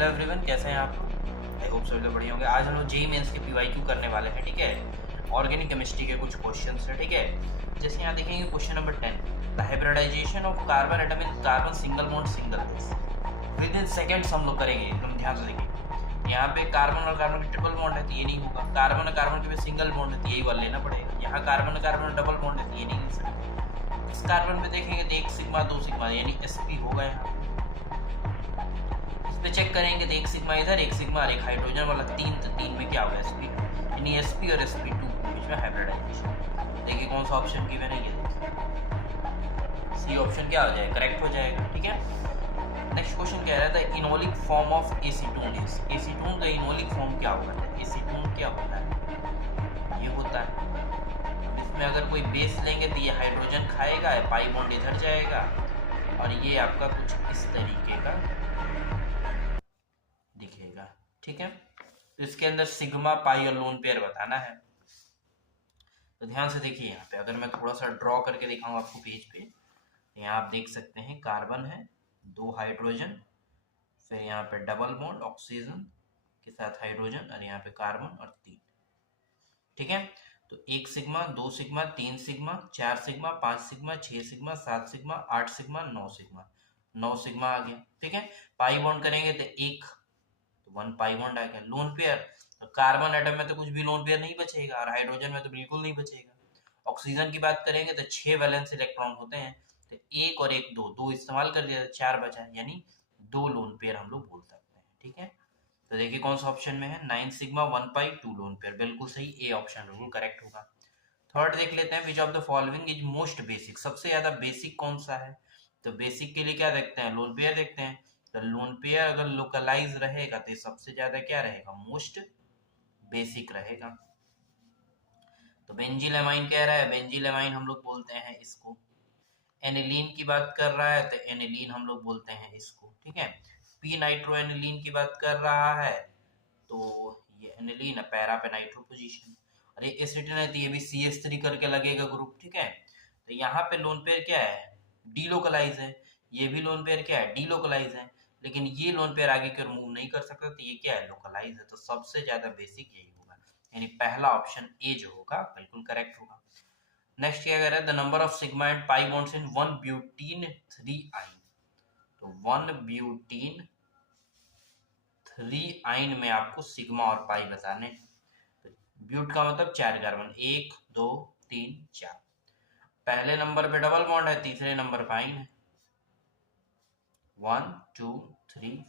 Hello everyone, कैसे हैं आप? आई होप सभी लोग बढ़िया होंगे। आज हम लोग जेईई मेंस के पीवाईक्यू करने वाले हैं, ठीक है। ऑर्गेनिक केमिस्ट्री के कुछ क्वेश्चंस हैं, ठीक है। जैसे यहाँ देखेंगे question number 10, the hybridization of carbon atom in carbon single bond single base within seconds हम लोग करेंगे। एकदम ध्यान से देखिए, यहाँ पे कार्बन और कार्बन की ट्रिपल बॉन्ड है तो ये नहीं होगा। कार्बन और कार्बन के बीच सिंगल बॉन्ड है तो यही वाला लेना पड़ेगा। यहाँ कार्बन और कार्बन डबल बॉन्ड है तो ये नहीं ले सकते। इस कार्बन पे देखेंगे तो 1 सिग्मा 2 सिग्मा यानी sp होगा। यहाँ पे चेक करेंगे तो 1 सिग्मा इधर, 1 सिग्मा और एक हाइड्रोजन वाला 3, तो 3 में क्या होगा sp, यानी sp और sp2 के बीच में हाइब्रिडाइजेशन। देखिए कौन सा ऑप्शन गिवन है, ये देखिए सी ऑप्शन क्या हो जाएगा, करेक्ट हो जाएगा, ठीक है। नेक्स्ट क्वेश्चन कह रहा था enolic form of acetone is, acetone का इनोलिक फॉर्म क्या होगा? एसीटोन क्या होता है? ये होता है, इसमें अगर कोई बेस लेंगे तो ये हाइड्रोजन खाएगा, पाई बॉन्ड इधर जाएगा और ये आपका कुछ इस तरीके का दिखेगा, ठीक है। तो इसके अंदर सिग्मा पाई और लोन पेयर बताना है। तो ध्यान से देखिए, यहाँ पे अगर मैं थोड़ा सा ड्रॉ करके दिखाऊं आपको पेज पे, यहाँ आप देख सकते हैं कार्बन है, 2 हाइड्रोजन, फिर यहाँ पे डबल बॉन्ड ऑक्सीजन के साथ हाइड्रोजन और यहाँ पे कार्बन और 3, ठीक है। तो 1 sigma 2 sigma 3 sigma 4 sigma 5 sigma 6 sigma 7 sigma 8 sigma 9 sigma, 9 sigma आ गया, ठीक है। पाई बॉन्ड करेंगे तो 1, तो 1 पाई बॉन्ड आ गया। लोन पेयर, तो कार्बन एटम में तो कुछ भी लोन पेयर नहीं बचेगा और हाइड्रोजन में तो बिल्कुल नहीं बचेगा। ऑक्सीजन की बात करेंगे तो 6 वैलेंस इलेक्ट्रॉन होते हैं, तो 1 और 1 2 इस्तेमाल कर दिया, 4 बचा, यानी 2 लोन पेयर हम लोग बोल सकते हैं, ठीक है। तो देखिए कौन सा ऑप्शन में है, 9 सिग्मा 1 पाई 2 लोन पेयर, बिल्कुल सही, ए ऑप्शन बिल्कुल करेक्ट होगा। थर्ड देख लेते हैं, which of the following is most basic, सबसे ज्यादा बेसिक कौन सा है? तो बेसिक के लिए क्या देखते हैं, लोन पेयर देखते हैं। तो लोन पेयर अगर लोकलाइज रहेगा तो सबसे ज्यादा क्या रहेगा, मोस्ट बेसिक रहेगा। तो बेंजीलेमाइन कह रहा है, बेंजीलेमाइन हम लोग बोलते हैं इसको। एनिलीन की बात कर रहा है तो एनिलीन हम लोग बोलते हैं इसको, ठीक है। पी नाइट्रो एनिलीन की बात कर रहा है तो ये एनिलीन है, पैरा पे नाइट्रो पोजीशन। और ये एसिटिन है तो ये भी CH3 करके लगेगा ग्रुप, ठीक है। तो यहाँ पे लोन पेयर क्या है, डीलोकलाइज है। ये भी लोन पेयर क्या है, डीलोकलाइज है। लेकिन ये लोन पेयर आगे के मूव नहीं कर सकता, तो ये क्या है, लोकलाइज है। तो सबसे ज्यादा बेसिक यही होगा, यानी पहला ऑप्शन ए जो होगा बिल्कुल करेक्ट होगा। नेक्स्ट क्या कह रहा है, the number of sigma and pi bonds in 1 butene 3 आइन। तो 1 ब्यूटीन 3 आइन में आपको सिग्मा और पाई बताने। तो ब्यूट का मतलब 4 कार्बन, 1 2 3 4। पहले नंबर पे डबल बॉन्ड है, तीसरे नंबर पे आइन है, 1 2 3